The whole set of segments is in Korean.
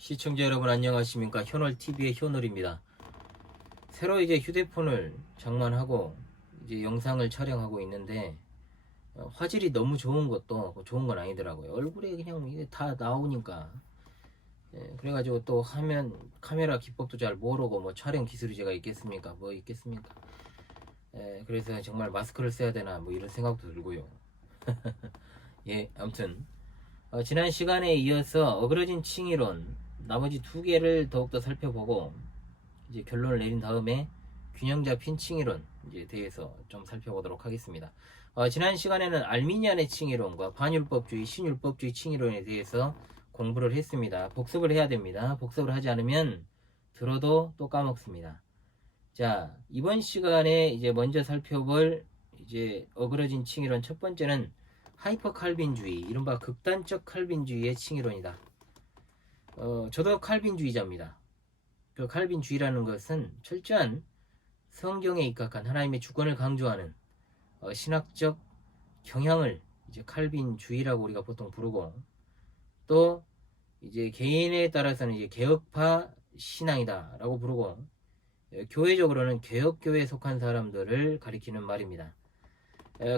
시청자 여러분 안녕하십니까? 효널TV의 효널입니다. 새로 이제 휴대폰을 장만하고 이제 영상을 촬영하고 있는데 화질이 너무 좋은 것도 좋은 건 아니더라고요. 얼굴에 그냥 이게 다 나오니까 그래가지고 또 화면 카메라 기법도 잘 모르고 뭐 촬영 기술이 제가 있겠습니까? 뭐 있겠습니까? 그래서 정말 마스크를 써야 되나 뭐 이런 생각도 들고요. 예, 아무튼 지난 시간에 이어서 어그러진 칭이론 나머지 두 개를 더욱더 살펴보고 이제 결론을 내린 다음에 균형 잡힌 칭이론 이제 대해서 좀 살펴보도록 하겠습니다. 지난 시간에는 알미니안의 칭이론과 반율법주의, 신율법주의 칭이론에 대해서 공부를 했습니다. 복습을 해야 됩니다. 복습을 하지 않으면 들어도 또 까먹습니다. 자, 이번 시간에 이제 먼저 살펴볼 이제 어그러진 칭이론 첫 번째는 하이퍼 칼빈주의, 이른바 극단적 칼빈주의의 칭이론이다. 저도 칼빈주의자입니다. 그 칼빈주의라는 것은 철저한 성경에 입각한 하나님의 주권을 강조하는 신학적 경향을 이제 칼빈주의라고 우리가 보통 부르고, 또 이제 개인에 따라서는 이제 개혁파 신앙이다라고 부르고, 교회적으로는 개혁교회에 속한 사람들을 가리키는 말입니다.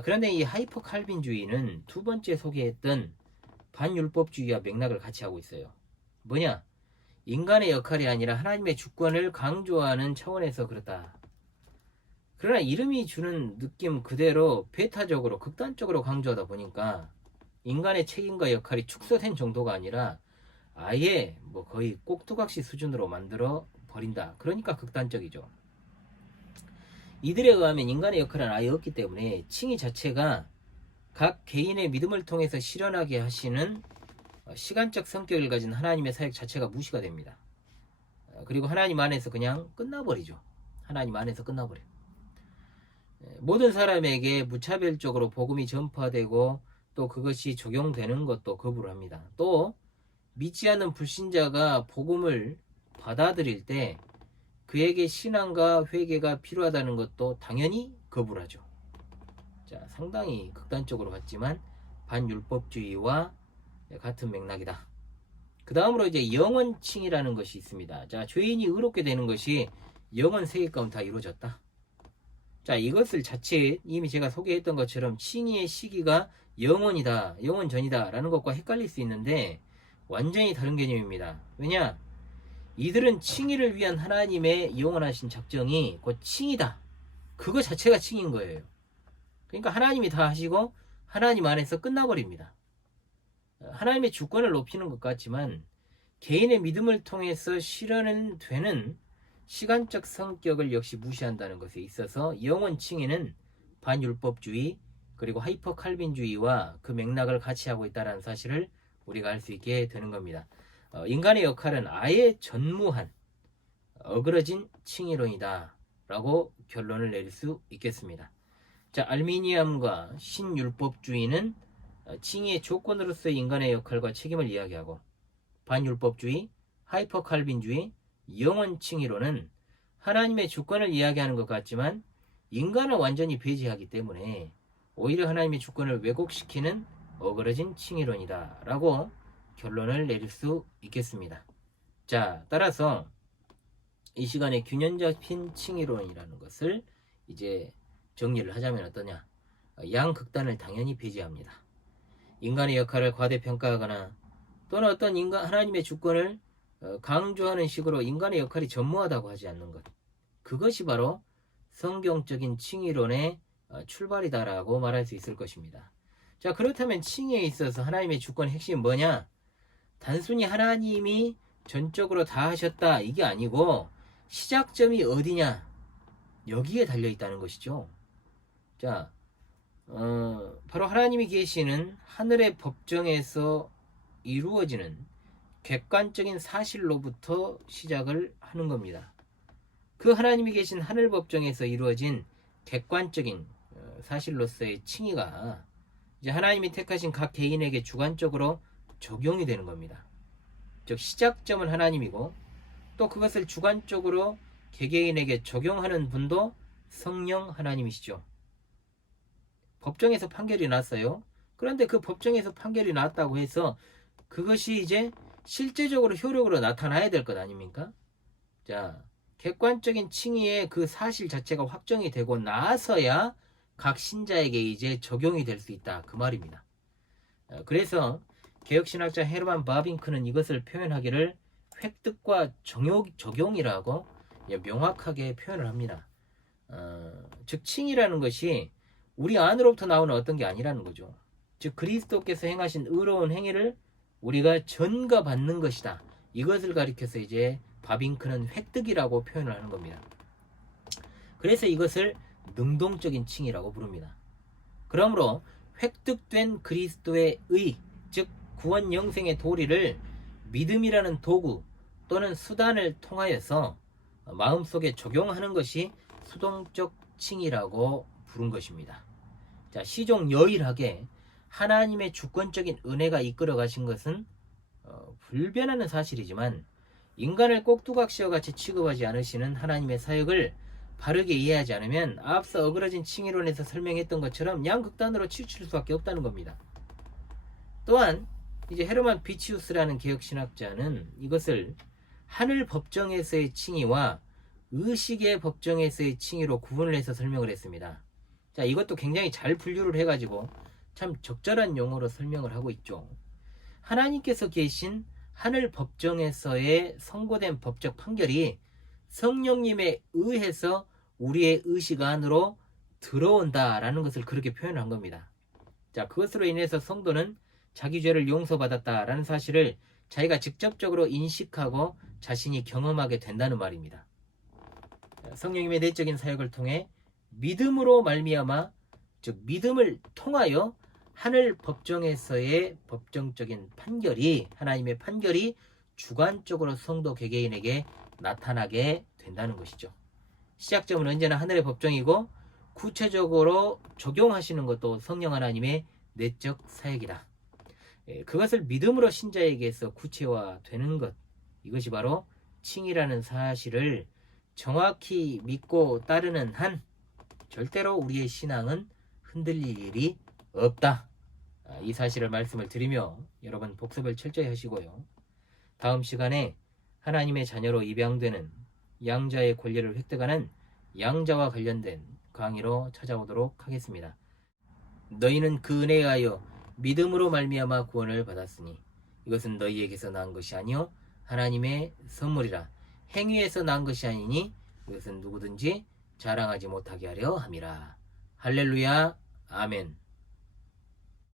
그런데 이 하이퍼 칼빈주의는 두 번째 소개했던 반율법주의와 맥락을 같이 하고 있어요. 뭐냐? 인간의 역할이 아니라 하나님의 주권을 강조하는 차원에서 그렇다. 그러나 이름이 주는 느낌 그대로 배타적으로 극단적으로 강조하다 보니까 인간의 책임과 역할이 축소된 정도가 아니라 아예 뭐 거의 꼭두각시 수준으로 만들어 버린다. 그러니까 극단적이죠. 이들에 의하면 인간의 역할은 아예 없기 때문에 칭의 자체가 각 개인의 믿음을 통해서 실현하게 하시는 시간적 성격을 가진 하나님의 사역 자체가 무시가 됩니다. 그리고 하나님 안에서 그냥 끝나버리죠. 하나님 안에서 끝나버려요. 모든 사람에게 무차별적으로 복음이 전파되고 또 그것이 적용되는 것도 거부를 합니다. 또 믿지 않는 불신자가 복음을 받아들일 때 그에게 신앙과 회개가 필요하다는 것도 당연히 거부를 하죠. 자, 상당히 극단적으로 봤지만 반율법주의와 같은 맥락이다. 그 다음으로 이제 영원칭이라는 것이 있습니다. 자, 죄인이 의롭게 되는 것이 영원 세계 가운데 다 이루어졌다. 자, 이것을 자칫 이미 제가 소개했던 것처럼 칭의의 시기가 영원이다, 영원 전이다 라는 것과 헷갈릴 수 있는데 완전히 다른 개념입니다. 왜냐? 이들은 칭의를 위한 하나님의 영원하신 작정이 곧 칭이다. 그거 자체가 칭인 거예요. 그러니까 하나님이 다 하시고 하나님 안에서 끝나버립니다. 하나님의 주권을 높이는 것 같지만 개인의 믿음을 통해서 실현은 되는 시간적 성격을 역시 무시한다는 것에 있어서 영원 칭의는 반율법주의 그리고 하이퍼 칼빈주의와 그 맥락을 같이 하고 있다는 사실을 우리가 알 수 있게 되는 겁니다. 인간의 역할은 아예 전무한 어그러진 칭의론이다 라고 결론을 내릴 수 있겠습니다. 자, 알미니안과 신율법주의는 칭의의 조건으로서의 인간의 역할과 책임을 이야기하고, 반율법주의, 하이퍼 칼빈주의, 영원 칭의론은 하나님의 주권을 이야기하는 것 같지만 인간을 완전히 배제하기 때문에 오히려 하나님의 주권을 왜곡시키는 어그러진 칭의론이다 라고 결론을 내릴 수 있겠습니다. 자, 따라서 이 시간에 균형 잡힌 칭의론이라는 것을 이제 정리를 하자면 어떠냐? 양극단을 당연히 배제합니다. 인간의 역할을 과대평가하거나 또는 어떤 하나님의 주권을 강조하는 식으로 인간의 역할이 전무하다고 하지 않는 것, 그것이 바로 성경적인 칭의론의 출발이다라고 말할 수 있을 것입니다. 자, 그렇다면 칭의에 있어서 하나님의 주권의 핵심이 뭐냐? 단순히 하나님이 전적으로 다 하셨다 이게 아니고 시작점이 어디냐? 여기에 달려있다는 것이죠. 자, 바로 하나님이 계시는 하늘의 법정에서 이루어지는 객관적인 사실로부터 시작을 하는 겁니다. 그 하나님이 계신 하늘 법정에서 이루어진 객관적인 사실로서의 칭의가 이제 하나님이 택하신 각 개인에게 주관적으로 적용이 되는 겁니다. 즉 시작점은 하나님이고 또 그것을 주관적으로 개개인에게 적용하는 분도 성령 하나님이시죠. 법정에서 판결이 났어요. 그런데 그 법정에서 판결이 났다고 해서 그것이 이제 실제적으로 효력으로 나타나야 될 것 아닙니까? 자, 객관적인 칭의의 그 사실 자체가 확정이 되고 나서야 각 신자에게 이제 적용이 될 수 있다. 그 말입니다. 그래서 개혁신학자 헤르만 바빙크는 이것을 표현하기를 획득과 적용이라고 명확하게 표현을 합니다. 즉 칭의라는 것이 우리 안으로부터 나오는 어떤 게 아니라는 거죠. 즉 그리스도께서 행하신 의로운 행위를 우리가 전가받는 것이다. 이것을 가리켜서 이제 바빙크는 획득이라고 표현을 하는 겁니다. 그래서 이것을 능동적인 칭의라고 부릅니다. 그러므로 획득된 그리스도의 의, 즉 구원 영생의 도리를 믿음이라는 도구 또는 수단을 통하여서 마음속에 적용하는 것이 수동적 칭의라고 부른 것입니다. 자, 시종여일하게 하나님의 주권적인 은혜가 이끌어 가신 것은 불변하는 사실이지만 인간을 꼭두각시와 같이 취급하지 않으시는 하나님의 사역을 바르게 이해하지 않으면 앞서 어그러진 칭의론에서 설명했던 것처럼 양극단으로 치우칠 수밖에 없다는 겁니다. 또한 이제 헤르만 비치우스라는 개혁신학자는 이것을 하늘 법정에서의 칭의와 의식의 법정에서의 칭의로 구분을 해서 설명을 했습니다. 자, 이것도 굉장히 잘 분류를 해가지고 참 적절한 용어로 설명을 하고 있죠. 하나님께서 계신 하늘 법정에서의 선고된 법적 판결이 성령님에 의해서 우리의 의식 안으로 들어온다라는 것을 그렇게 표현한 겁니다. 자, 그것으로 인해서 성도는 자기 죄를 용서받았다라는 사실을 자기가 직접적으로 인식하고 자신이 경험하게 된다는 말입니다. 성령님의 내적인 사역을 통해 믿음으로 말미암아, 즉 믿음을 통하여 하늘 법정에서의 법정적인 판결이, 하나님의 판결이 주관적으로 성도 개개인에게 나타나게 된다는 것이죠. 시작점은 언제나 하늘의 법정이고 구체적으로 적용하시는 것도 성령 하나님의 내적 사역이다. 그것을 믿음으로 신자에게서 구체화되는 것, 이것이 바로 칭의라는 사실을 정확히 믿고 따르는 한 절대로 우리의 신앙은 흔들릴 일이 없다. 이 사실을 말씀을 드리며 여러분 복습을 철저히 하시고요. 다음 시간에 하나님의 자녀로 입양되는 양자의 권리를 획득하는 양자와 관련된 강의로 찾아오도록 하겠습니다. 너희는 그 은혜에 하여 믿음으로 말미암아 구원을 받았으니 이것은 너희에게서 난 것이 아니요 하나님의 선물이라. 행위에서 난 것이 아니니 이것은 누구든지 자랑하지 못하게 하려 함이라. 할렐루야. 아멘.